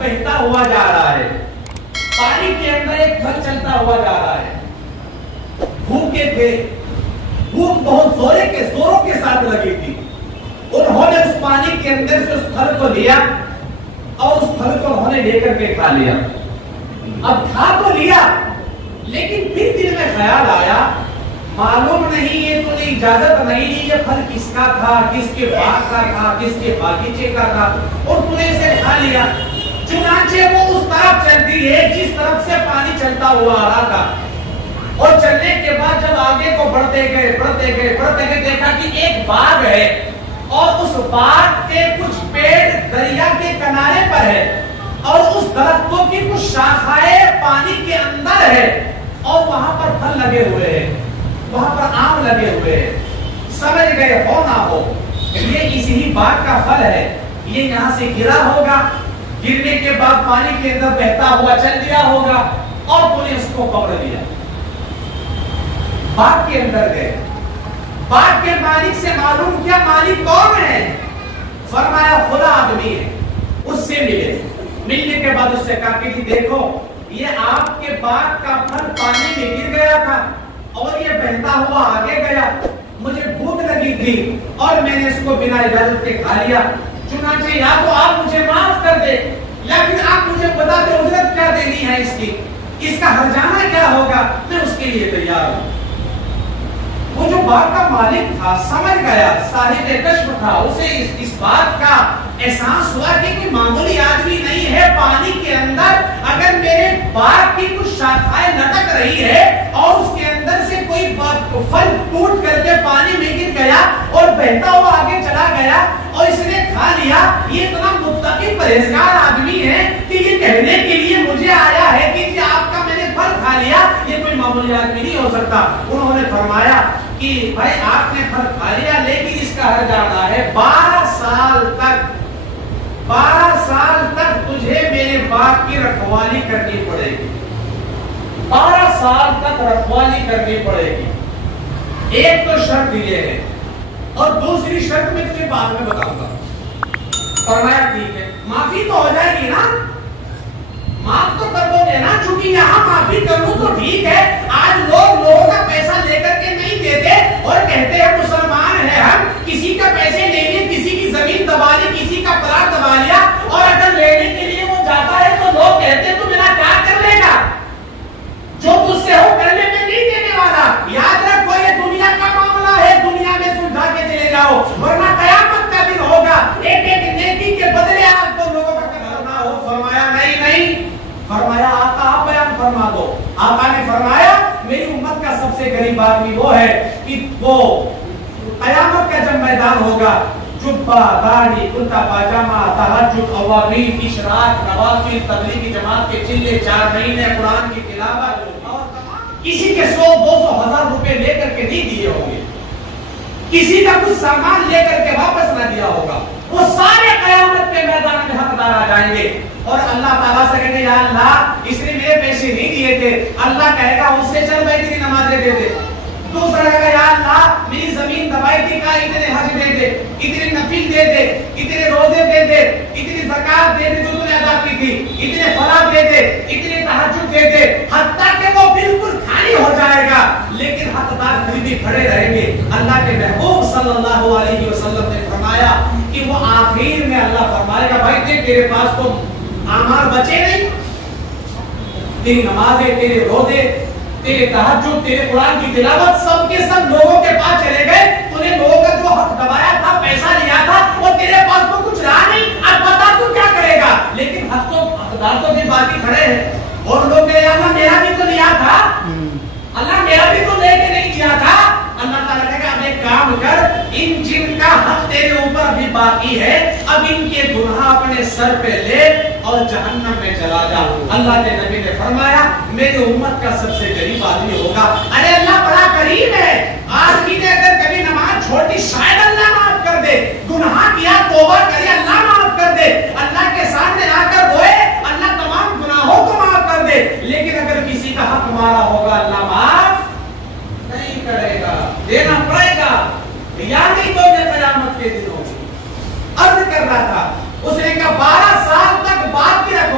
بہتا ہوا جا رہا ہے، پانی کے اندر ایک پھل چلتا ہوا جا رہا ہے. بھوکے تھے، بھوک بہت زوروں کے ساتھ لگی تھی. انہوں نے اس پانی کے اندر سے اس پھل کو لیا اور اس پھل کو انہوں نے لے کر کے کھا لیا. اب کھا تو لیا لیکن پھر دل میں خیال آیا معلوم نہیں یہ تو اجازت نہیں دی، یہ پھل کس کا تھا، کس کے باغ کا تھا، کس کے باغیچے کا تھا، اور تو نے اسے کھا لیا. چنانچہ وہ اس طرف چلتی ہے جس طرف سے پانی چلتا ہوا آ رہا تھا. اور چلنے کے بعد جب آگے کو بڑھتے گئے دیکھا کہ ایک باغ ہے اور اس باغ کے کچھ پیڑ دریا کے کنارے پر ہے اور اس درختوں کی کچھ شاخائیں پانی کے اندر ہے اور وہاں پر پھل لگے ہوئے ہیں، وہاں پر آم لگے ہوئے ہیں. سمجھ گئے ہو نہ ہو یہ اسی باغ کا پھل ہے، یہ یہاں سے گرا ہوگا، گرنے کے بعد پانی کے اندر بہتا ہوا چل دیا ہوگا اور تو نے اس کو پکڑ لیا. باغ کے اندر گئے، باغ کے مالک سے معلوم کیا مالک کون ہے؟ فرمایا خدا آدمی ہے. اس سے ملنے کے بعد اس سے کہا کہ دیکھو یہ آپ کے باغ کا پھل پانی میں گر گیا تھا اور یہ بہتا ہوا آگے گیا، مجھے بھوک لگی تھی اور میں نے اس کو بنا اجازت کے کھا لیا. چنانچہ یا تو آپ مجھے معاف کر دے یا پھر آپ مجھے بتا دیں اجرت کیا دینی ہے اس کی، اس کا ہرجانہ کیا ہوگا، میں اس کے لیے تیار ہوں. وہ جو باغ کا مالک تھا سمجھ گیا، صاحب کشف تھا، اسے اس بات کا احساس ہوا کہ کوئی معمولی آدمی نہیں ہے. پانی کے اندر اگر میرے باغ کی کچھ شاخائیں لٹک رہی ہے اور اس کے اندر سے کوئی پھل ٹوٹ کر کے پانی میں گر گیا اور بہتا ہوا آگے چلا گیا اور اس نے کھا لیا، یہ اتنا متقی پرہیزگار آدمی ہے کہ یہ کہنے کے لیے مجھے آیا ہے کہ جی آپ کا میں نے پھل کھا لیا، یہ کوئی معمولی آدمی نہیں ہو سکتا. انہوں نے فرمایا کہ بھائی آپ نے پھل کھا لیا لیکن اس کا ہرجانہ ہے 12 سال تک تجھے میرے باغ کی رکھوالی کرنی پڑے گی. 12 سال تک رکھوالی کرنی پڑے گی. ایک تو شرط یہ ہے اور دوسری شرط میں تجھے بعد میں بتاؤں گا. فرمایا ٹھیک ہے، معافی تو ہو جائے گی نا، معاف تو کر دو گے نا، چونکہ یہاں معافی کر لوں تو ٹھیک ہے. آج لوگوں کا پیسہ لے کر کے نہیں دیتے اور کہتے ہیں مسلمان ہیں ہم، کسی کا پیسے لے لیے، کسی کی زمین دبا لی، کسی کا پلاٹ دبا لیا اور اگر لینے کے لیے وہ جاتا ہے تو لوگ کہتے ہیں تو میرا کیا کر لے گا، جو تجھ سے ہو کرنے میں نہیں دینے والا. یاد رکھو یہ دنیا کا معاملہ ہے، دنیا میں سلجھا کے چلے جاؤ ورنہ قیامت کا دن ہوگا، ایک ایک نیکی کے بدلے آپ کو لوگوں کا کرنا ہو. فرمایا نہیں، فرمایا آقا آپ بیان فرما دو. آقا نے فرمایا میری امت کا سب سے غریب آدمی وہ ہے کہ وہ قیامت کا جب میدان ہوگا جبہ داڑھی کرتا پاجامہ تہجد اوابین اشراق نوافل تبلیغی جماعت کے چلے 4 مہینے قرآن کی تلاوت اور کسی کے 100-200 ہزار روپے لے کر کے نہیں دیے ہوں گے، کسی کا کچھ سامان لے کر کے واپس نہ دیا ہوگا، وہ سارے قیامت کے میدان میں حقدار آ جائیں گے اور اللہ تعالیٰ سے کہیں گے یا اللہ اس نے میرے پیسے نہیں دیے تھے. اللہ کہے گا اس سے چل بھائی تیری نمازیں دے دے. دوسرا کہے گا یا اللہ میری زمین دبائی تھی کا اتنے حج دے دے، اتنے نفل دے دے، اتنے روزے دے دے، اتنی زکات دے دے جو تو نے ادا کی تھی، اتنے فلاح دے دے، اتنے تہجد دے دے، حتیٰ کہ وہ بالکل خالی ہو جائے گا لیکن حقدار پھر بھی کھڑے رہیں گے. اللہ کے محبوب صلی اللہ علیہ وسلم نے فرمایا کہ وہ آخر میں اللہ فرمائے گا بھائی دیکھ تیرے پاس تو اعمال بچے نہیں، تیری نمازیں، تیرے روزے، تیرے تہجد، تیرے قرآن کی تلاوت سب کے سب لوگوں کے پاس چلے گئے. تو نے لوگوں کا جو حق دبایا تھا، پیسہ لیا تھا، وہ تیرے پاس تو کچھ رہا نہیں. اب بتا تو کیا کرے گا؟ لیکن حقدار تو بھی باقی کھڑے ہیں اور لوگ کہے اللہ میرا بھی تو لیا تھا، اللہ میرا بھی تو لے کے نہیں دیا تھا. اللہ تعالیٰ کہے گا اب ایک کام کر، ان جن کا حق تیرے اوپر بھی باقی ہے اب ان کے گناہ اپنے سر پہ لے اور جہنم میں چلا جا. اللہ کے نبی نے فرمایا میری امت کا سب سے غریب آدمی ہوگا. ارے اللہ بڑا کریم ہے، آج کی نے اگر کبھی نماز چھوڑی شاید اللہ معاف کر دے، گناہ کیا توبہ کرے اللہ معاف کر دے، اللہ کے سامنے آ کر روئے اللہ تمام گناہوں کو معاف کر دے. لیکن اگر کسی کا حق مارا ہوگا اللہ معاف نہیں کرے گا، دینا پڑے گا. یعنی تو یہ قیامت کے دن ہوگی. عرض کر رہا تھا اس نے کہا 12 سال تک باپ کی رکھو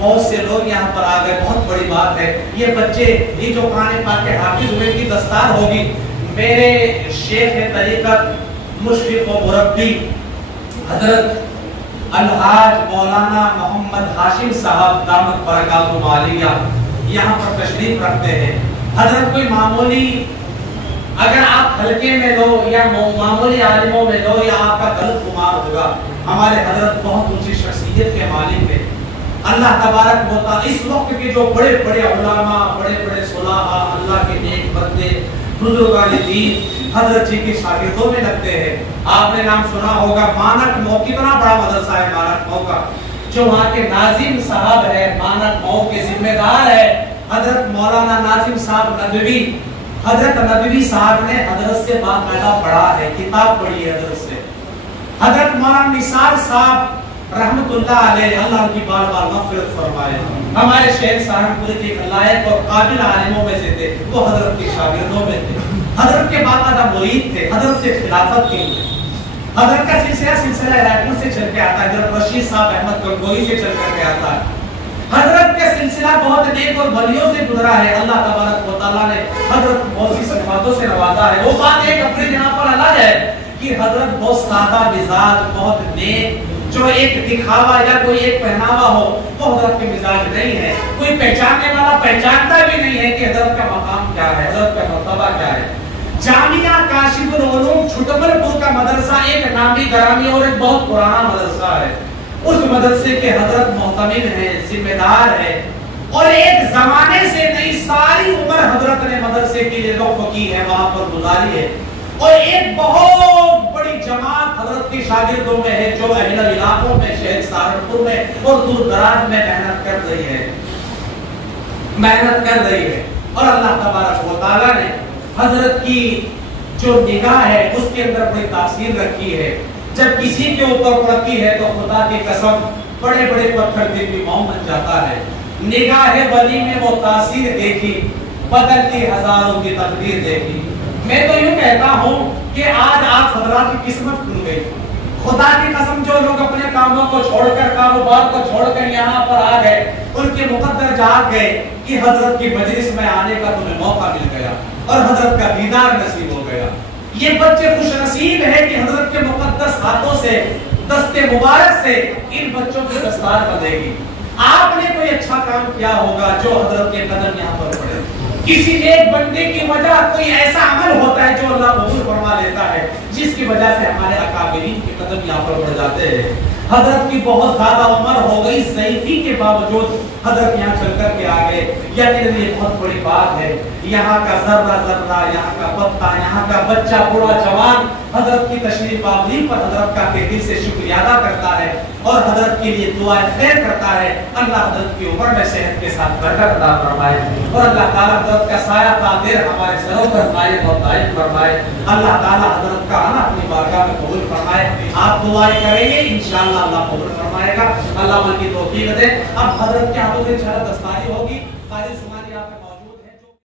بہت سے لوگ یہاں پر آ گئے، بہت بڑی بات ہے۔ یہ بچے یہ جو قرآن پاک کے حافظ ہوئے کی دستار ہوگی۔ میرے شیخ طریقت مشفق و مربی حضرت الحاج مولانا محمد ہاشم صاحب دامت برکاتہ عالیہ یہاں پر تشریف رکھتے ہیں۔ حضرت کوئی معمولی اگر آپ حلقے میں لو یا معمولی عالموں میں لو یا آپ کا غلط گمان ہوگا، ہمارے حضرت بہت اونچی شخصیت کے مالک ہیں۔ اللہ تبارک و تعالی اس وقت کے جو بڑے بڑے علماء، بڑے بڑے صلاحاء، اللہ کے نیک بندے، بزرگان دین حضرت جی کے شاگردوں میں لگتے ہیں۔ آپ نے نام سنا ہوگا مانک مئو، کتنا بڑا مدرسہ ہے مانک مئو کا، جو وہاں کے ناظم صاحب ہے، مانک مئو کے ذمہ دار ہے حضرت مولانا ناظم صاحب ندوی۔ حضرت ندوی صاحب نے حضرت سے باقاعدہ پڑھا ہے، کتاب پڑھی ہے حضرت سے۔ حضرت مولانا نثار صاحب رحمت اللہ علیہ، اللہ کی بار بار مغفرت فرمائے، ہمارے شیخ سہارنپور کے لائق اور قابل عالموں میں سے تھے، وہ حضرت کے شاگردوں میں تھے، حضرت کے باقاعدہ مرید تھے، حضرت سے خلافت کی۔ حضرت کا سلسلہ رائے پور سے چل کے آتا ہے، حضرت رشید صاحب احمد گنگوئی سے چل کر کے آتا ہے۔ حضرت کا سلسلہ بہت نیک اور ولیوں سے گزرا ہے۔ اللہ تبارک و تعالیٰ نے حضرت بہت سی صفاتوں سے نوازا ہے۔ وہ بات ایک اپنے یہاں پر الگ ہے کہ حضرت بہت سادہ مزاج، بہت نیک، جو ایک دکھاوا یا کوئی ایک پہناوا ہو وہ حضرت کے مزاج نہیں ہے۔ کوئی پہچاننے والا پہچانتا بھی نہیں ہے کہ حضرت کا مقام کیا ہے، حضرت کا مرتبہ کیا ہے۔ جامعہ کاشف العلوم چھٹمل پور کا مدرسہ ایک نامی گرامی اور ایک بہت پرانا مدرسہ ہے۔ اس مدرسے کے حضرت محتمل ہیں، ذمہ دار ہے، اور ایک زمانے سے نہیں ساری عمر حضرت نے مدرسے کے لیے وقف کی ہے، وہاں پر گزاری ہے، اور ایک بہت بڑی جماعت حضرت کے شاگردوں میں ہے جو اہل علاقوں میں، شہر سہارنپور میں اور دور دراز میں محنت کر رہی ہے۔ اور اللہ تبارک و تعالیٰ نے حضرت کی جو نگاہ ہے اس کے اندر بڑی تاثیر رکھی ہے۔ جب کسی کے اوپر پڑتی ہے تو خدا کی قسم بڑے بڑے پتھر دل بھی موم بن جاتا ہے۔ نگاہ ولی میں وہ تاثیر دیکھی، بدلتی ہزاروں کی تقدیر دیکھی۔ میں تو یوں کہتا ہوں کہ آج آپ حضرات کی قسمت کھل گئی۔ خدا کی قسم جو لوگ اپنے کاموں کو چھوڑ کر، کاروبار کو چھوڑ کر یہاں پر آ گئے، ان کے مقدر جاگ گئے کہ حضرت کی مجلس میں آنے کا تمہیں موقع مل گیا اور حضرت کا دیدار نصیب ہو گیا۔ یہ بچے خوش نصیب ہے کہ حضرت کے مقدس ہاتھوں سے، دست مبارک سے ان بچوں کی دستار بندھے گی۔ آپ نے کوئی اچھا کام کیا ہوگا جو حضرت کے قدم یہاں پر پڑے۔ کسی ایک بندے کی وجہ کوئی ایسا عمل ہوتا ہے جو اللہ قبول فرما لیتا ہے، جس کی وجہ سے ہمارے اکابرین کے قدم یہاں پر بڑھ جاتے ہیں۔ حضرت کی بہت زیادہ عمر ہو گئی، ضعیفی کے باوجود حضرت یہاں چل کر کے آگے، یقیناً یہ بہت بڑی بات ہے۔ یہاں کا ذرہ ذرہ، یہاں کا پتا، یہاں کا بچہ، بوڑھا جوان حضرت کی تشریف آوری پر حضرت کا دل سے شکریہ ادا کرتا ہے اور حضرت کے لیے دعائیں خیر کرتا ہے۔ اللہ حضرت کی عمر میں صحت کے ساتھ برکت عطا فرمائے اور اللہ تعالیٰ حضرت کا سایہ تعبیر ہمارے سروں پر قائم اور دائم فرمائے۔ اللہ تعالیٰ حضرت کا آنا اپنی بارگاہ میں قبول فرمائے۔ آپ دعائیں کریں گے انشاءاللہ اللہ قبول فرمائے گا۔ اللہ عمل کی توفیق دے۔ اب حضرت کے ہاتھوں سے انشاءاللہ دستار